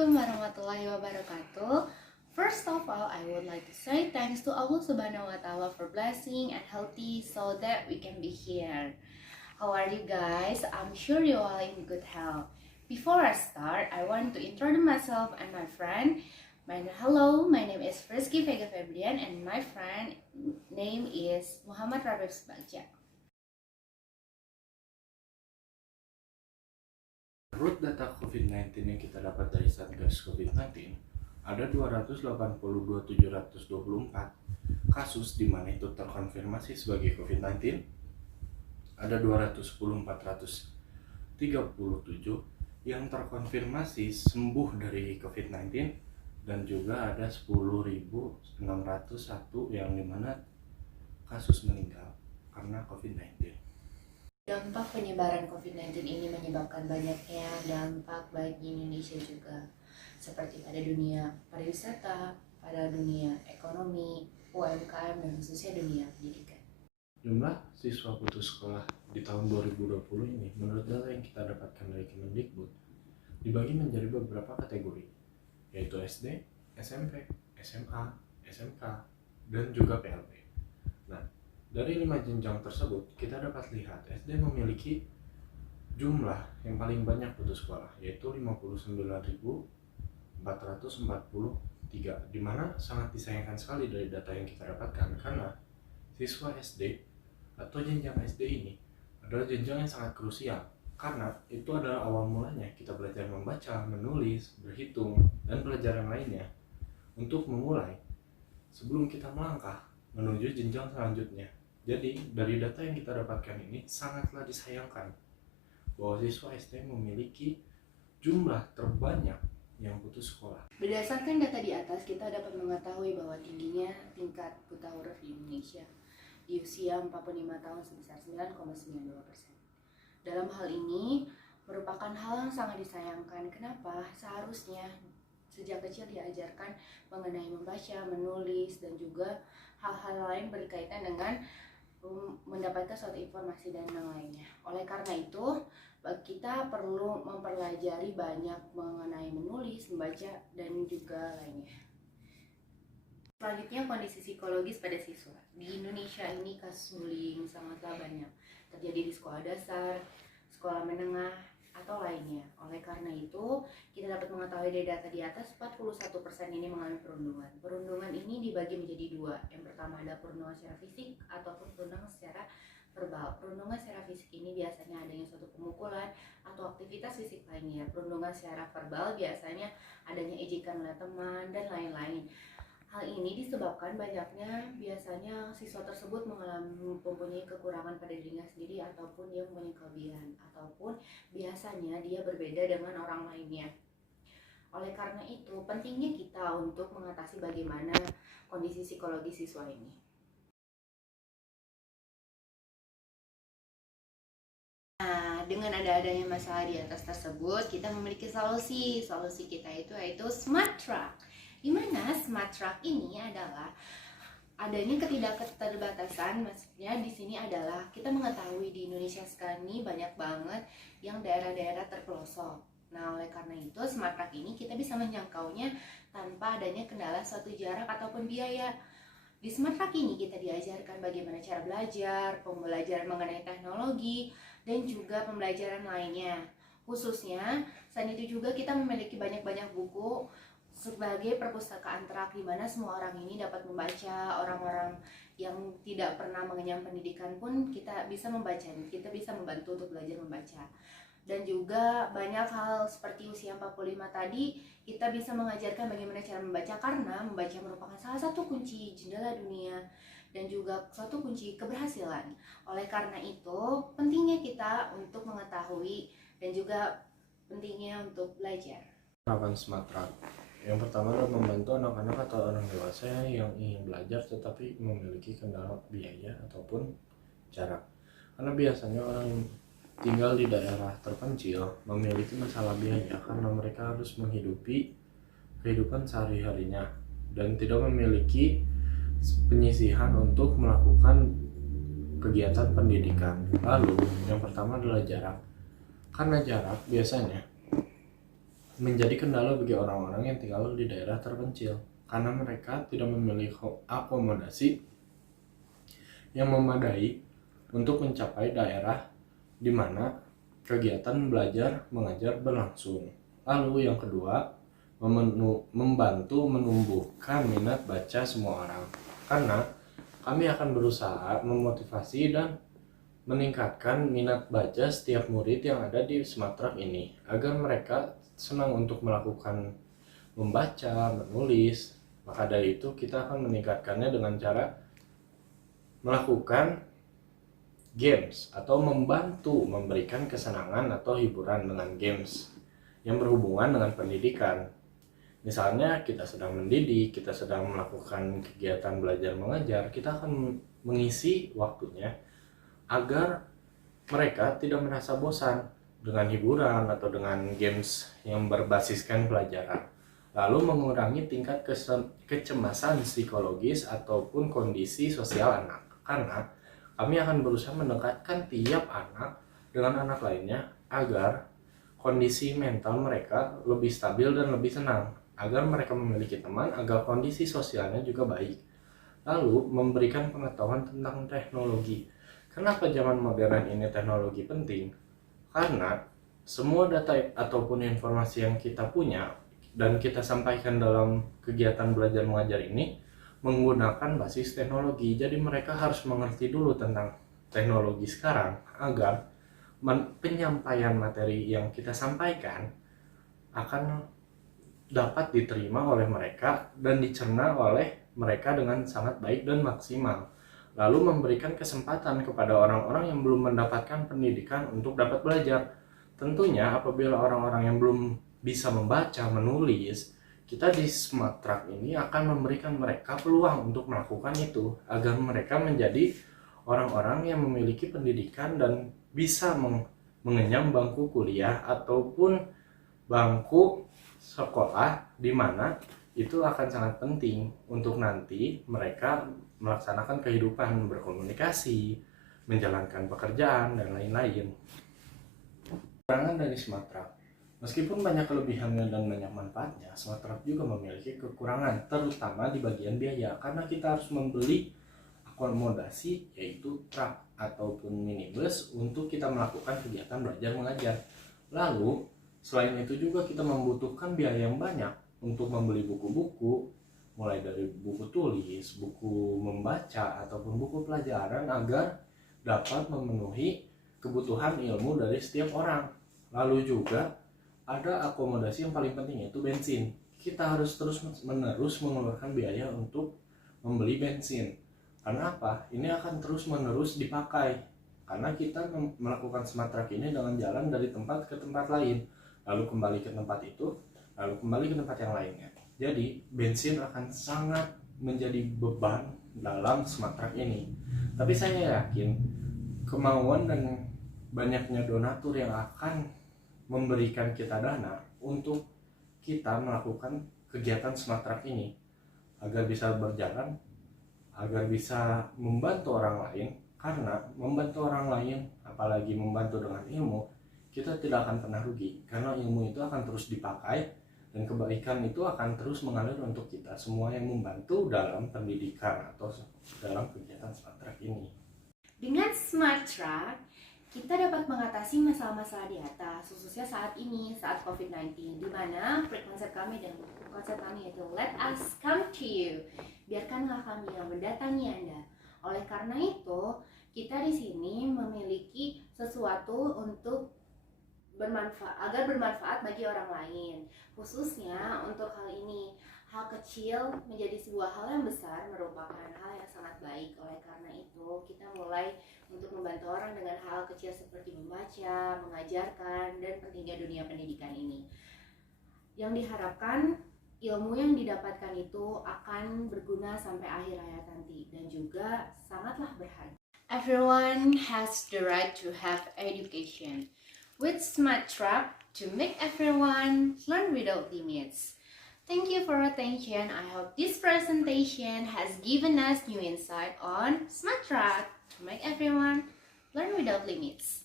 Assalamualaikum warahmatullahi wabarakatuh. First of all, I would like to say thanks to Allah Subhanahu wa Ta'ala for blessing and healthy so that we can be here. How are you guys? I'm sure you all in good health. Before I start, I want to introduce myself and my friend. Hello, my name is Rizky Vega Febrian and my friend name is Muhammad Rabib Subagja. Menurut data COVID-19 yang kita dapat dari Satgas COVID-19, ada 282.724 kasus di mana itu terkonfirmasi sebagai COVID-19, ada 210.437 yang terkonfirmasi sembuh dari COVID-19, dan juga ada 10.601 yang dimana kasus meninggal karena COVID-19. Dampak penyebaran COVID-19 ini menyebabkan banyaknya dampak bagi Indonesia juga, seperti pada dunia pariwisata, pada dunia ekonomi, UMKM, dan khususnya dunia pendidikan. Jumlah siswa putus sekolah di tahun 2020 ini, menurut data yang kita dapatkan dari Kemendikbud, dibagi menjadi beberapa kategori, yaitu SD, SMP, SMA, SMK, dan juga PLB. Nah, dari 5 jenjang tersebut, kita dapat lihat SD memiliki jumlah yang paling banyak putus sekolah, yaitu 59.443, di mana sangat disayangkan sekali dari data yang kita dapatkan, karena siswa SD atau jenjang SD ini adalah jenjang yang sangat krusial, karena itu adalah awal mulanya kita belajar membaca, menulis, berhitung, dan pelajaran lainnya untuk memulai sebelum kita melangkah menuju jenjang selanjutnya. Jadi, dari data yang kita dapatkan ini sangatlah disayangkan bahwa siswa SD memiliki jumlah terbanyak yang putus sekolah. Berdasarkan data di atas, kita dapat mengetahui bahwa tingginya tingkat buta huruf di Indonesia di usia 45 tahun sebesar 9,92%. Dalam hal ini merupakan hal yang sangat disayangkan. Kenapa? Seharusnya sejak kecil diajarkan mengenai membaca, menulis, dan juga hal-hal lain berkaitan dengan mendapatkan suatu informasi dan yang lainnya. Oleh karena itu, kita perlu mempelajari banyak mengenai menulis, membaca, dan juga lainnya. Selanjutnya, kondisi psikologis pada siswa. Di Indonesia ini kasus bullying sangatlah banyak terjadi di sekolah dasar, sekolah menengah, atau lainnya. Oleh karena itu, kita dapat mengetahui dari data di atas 41% ini mengalami perundungan. Perundungan ini dibagi menjadi dua. Yang pertama adalah perundungan secara fisik ataupun perundungan secara verbal. Perundungan secara fisik ini biasanya adanya suatu pemukulan atau aktivitas fisik lainnya. Perundungan secara verbal biasanya adanya ejekan oleh teman dan lain-lain. Hal ini disebabkan banyaknya biasanya siswa tersebut mempunyai kekurangan pada dirinya sendiri, ataupun dia mempunyai kelebihan, ataupun biasanya dia berbeda dengan orang lainnya. Oleh karena itu, pentingnya kita untuk mengatasi bagaimana kondisi psikologi siswa ini. Nah, dengan adanya masalah di atas tersebut, kita memiliki solusi. Solusi kita itu yaitu Smart Track. Di mana Smart Track ini adalah adanya ketidakterbatasan. Maksudnya di sini adalah kita mengetahui di Indonesia sekarang ini banyak banget yang daerah-daerah terpelosok. Nah, oleh karena itu Smart Track ini kita bisa menjangkaunya tanpa adanya kendala suatu jarak ataupun biaya. Di Smart Track ini kita diajarkan bagaimana cara belajar, pembelajaran mengenai teknologi, dan juga pembelajaran lainnya. Khususnya, selain itu juga kita memiliki banyak-banyak buku sebagai perpustakaan terak, di mana semua orang ini dapat membaca. Orang-orang yang tidak pernah mengenyam pendidikan pun kita bisa membaca, kita bisa membantu untuk belajar membaca. Dan juga banyak hal seperti usia 45 tadi, kita bisa mengajarkan bagaimana cara membaca, karena membaca merupakan salah satu kunci jendela dunia dan juga suatu kunci keberhasilan. Oleh karena itu, pentingnya kita untuk mengetahui dan juga pentingnya untuk belajar. Penerapan Smart Track yang pertama adalah membantu anak-anak atau orang dewasa yang ingin belajar tetapi memiliki kendala biaya ataupun jarak. Karena biasanya orang yang tinggal di daerah terpencil memiliki masalah biaya karena mereka harus menghidupi kehidupan sehari-harinya dan tidak memiliki penyisihan untuk melakukan kegiatan pendidikan. Lalu yang pertama adalah jarak. Karena jarak biasanya menjadi kendala bagi orang-orang yang tinggal di daerah terpencil karena mereka tidak memiliki akomodasi yang memadai untuk mencapai daerah di mana kegiatan belajar mengajar berlangsung. Lalu yang kedua, membantu menumbuhkan minat baca semua orang, karena kami akan berusaha memotivasi dan meningkatkan minat baca setiap murid yang ada di Smartrak ini agar mereka senang untuk melakukan membaca, menulis. Maka dari itu kita akan meningkatkannya dengan cara melakukan games atau membantu memberikan kesenangan atau hiburan dengan games yang berhubungan dengan pendidikan. Misalnya kita sedang mendidik, kita sedang melakukan kegiatan belajar mengajar, kita akan mengisi waktunya agar mereka tidak merasa bosan dengan hiburan atau dengan games yang berbasiskan pelajaran. Lalu mengurangi tingkat kecemasan psikologis ataupun kondisi sosial anak. Karena kami akan berusaha mendekatkan tiap anak dengan anak lainnya agar kondisi mental mereka lebih stabil dan lebih senang, agar mereka memiliki teman, agar kondisi sosialnya juga baik. Lalu memberikan pengetahuan tentang teknologi. Kenapa zaman modern ini teknologi penting? Karena semua data ataupun informasi yang kita punya dan kita sampaikan dalam kegiatan belajar mengajar ini menggunakan basis teknologi. Jadi mereka harus mengerti dulu tentang teknologi sekarang agar penyampaian materi yang kita sampaikan akan dapat diterima oleh mereka dan dicerna oleh mereka dengan sangat baik dan maksimal. Lalu memberikan kesempatan kepada orang-orang yang belum mendapatkan pendidikan untuk dapat belajar. Tentunya apabila orang-orang yang belum bisa membaca, menulis, kita di Smartrak ini akan memberikan mereka peluang untuk melakukan itu agar mereka menjadi orang-orang yang memiliki pendidikan dan bisa mengenyam bangku kuliah ataupun bangku sekolah, di mana itu akan sangat penting untuk nanti mereka melaksanakan kehidupan berkomunikasi, menjalankan pekerjaan dan lain-lain. Kekurangan dari Smartrak. Meskipun banyak kelebihannya dan banyak manfaatnya, Smartrak juga memiliki kekurangan, terutama di bagian biaya, karena kita harus membeli akomodasi yaitu truk ataupun minibus untuk kita melakukan kegiatan belajar mengajar. Lalu selain itu juga kita membutuhkan biaya yang banyak untuk membeli buku-buku, mulai dari buku tulis, buku membaca ataupun buku pelajaran agar dapat memenuhi kebutuhan ilmu dari setiap orang. Lalu juga ada akomodasi yang paling penting, yaitu bensin. Kita harus terus-menerus mengeluarkan biaya untuk membeli bensin. Karena apa? Ini akan terus-menerus dipakai. Karena kita melakukan Smartrak ini dengan jalan dari tempat ke tempat lain, lalu kembali ke tempat itu, lalu kembali ke tempat yang lainnya. Jadi bensin akan sangat menjadi beban dalam Smartrak ini. Tapi saya yakin kemauan dan banyaknya donatur yang akan memberikan kita dana untuk kita melakukan kegiatan Smartrak ini agar bisa berjalan, agar bisa membantu orang lain. Karena membantu orang lain, apalagi membantu dengan ilmu, kita tidak akan pernah rugi, karena ilmu itu akan terus dipakai dan kebaikan itu akan terus mengalir untuk kita semua yang membantu dalam pendidikan atau dalam kegiatan Smartrak ini. Dengan Smartrak, kita dapat mengatasi masalah-masalah di atas, khususnya saat ini, saat COVID-19, di mana konsep kami yaitu let us come to you, biarkanlah kami yang mendatangi Anda. Oleh karena itu, kita di sini memiliki sesuatu untuk agar bermanfaat bagi orang lain, khususnya untuk hal ini. Hal kecil menjadi sebuah hal yang besar merupakan hal yang sangat baik. Oleh karena itu, kita mulai untuk membantu orang dengan hal kecil seperti membaca, mengajarkan, dan pentingnya dunia pendidikan ini. Yang diharapkan ilmu yang didapatkan itu akan berguna sampai akhir hayat nanti dan juga sangatlah berharga. Everyone has the right to have education. With Smartrak, to make everyone learn without limits. Thank you for attention. I hope this presentation has given us new insight on Smartrak to make everyone learn without limits.